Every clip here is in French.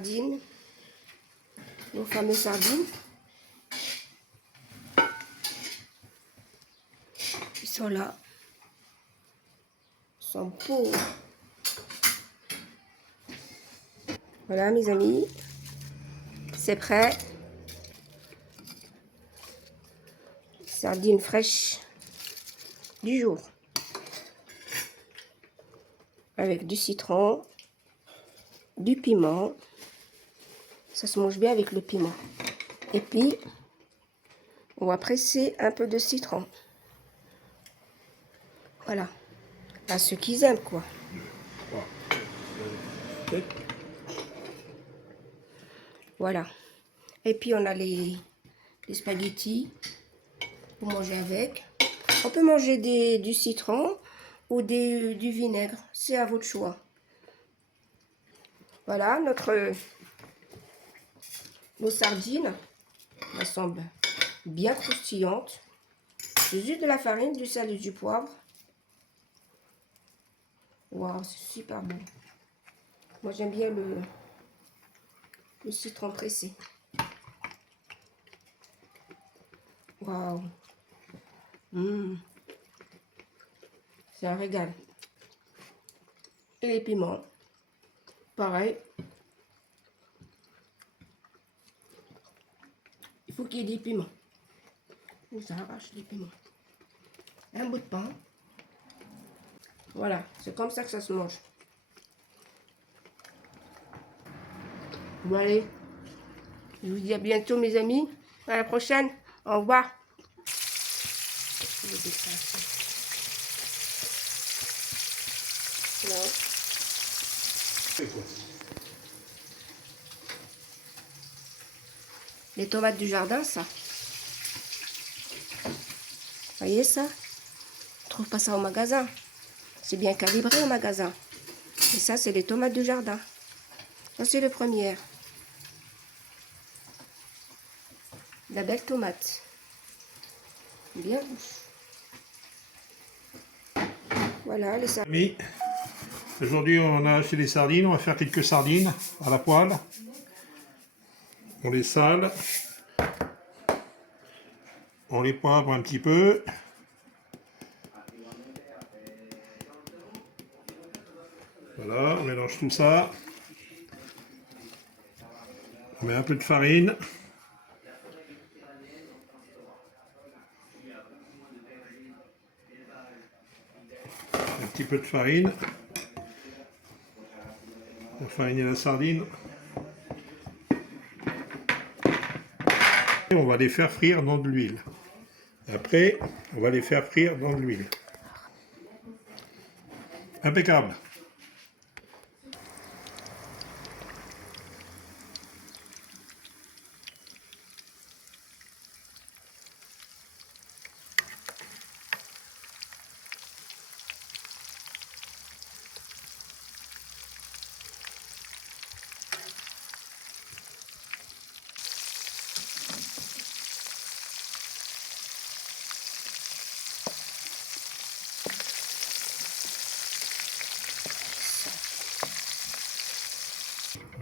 sardines, nos fameuses sardines. Ils sont là. Ils sont beaux. Voilà mes amis, c'est prêt. Sardines fraîches du jour. Avec du citron, du piment. Ça se mange bien avec le piment. Et puis, on va presser un peu de citron. Voilà. À ceux qui aiment, quoi. Voilà. Et puis, on a les spaghettis pour manger avec. On peut manger du citron ou du vinaigre. C'est à votre choix. Voilà, nos sardines. Elles sont bien croustillantes. C'est juste de la farine, du sel et du poivre. Waouh, c'est super bon. Moi, j'aime bien le citron pressé. Waouh. C'est un régal. Et les piments. Pareil. Il faut qu'il y ait des piments. Ça arrache les piments. Un bout de pain. Voilà, c'est comme ça que ça se mange. Bon allez, je vous dis à bientôt mes amis. À la prochaine. Au revoir. Les tomates du jardin, ça. Vous voyez ça? On ne trouve pas ça au magasin. C'est bien calibré au magasin. Et ça, c'est les tomates du jardin. Ça, c'est le premier. La belle tomate. Bien rouge. Voilà, les sardines. Aujourd'hui, on a acheté des sardines. On va faire quelques sardines à la poêle. On les sale. On les poivre un petit peu. Voilà, on mélange tout ça. On met un peu de farine. Un petit peu de farine. Pour fariner la sardine. Et on va les faire frire dans de l'huile. Après, on va les faire frire dans de l'huile. Impeccable.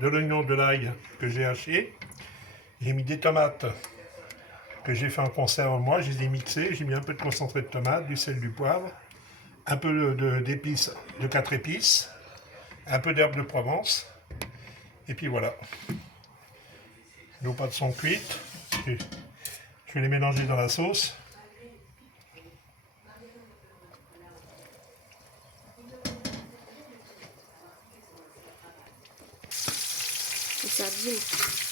De l'oignon, de l'ail que j'ai haché. J'ai mis des tomates que j'ai fait en conserve moi, je les ai mixées. J'ai mis un peu de concentré de tomate, du sel, du poivre, un peu d'épices, de 4 épices, un peu d'herbe de Provence. Et puis voilà. Nos pâtes sont cuites. Je vais les mélanger dans la sauce. Les sardines.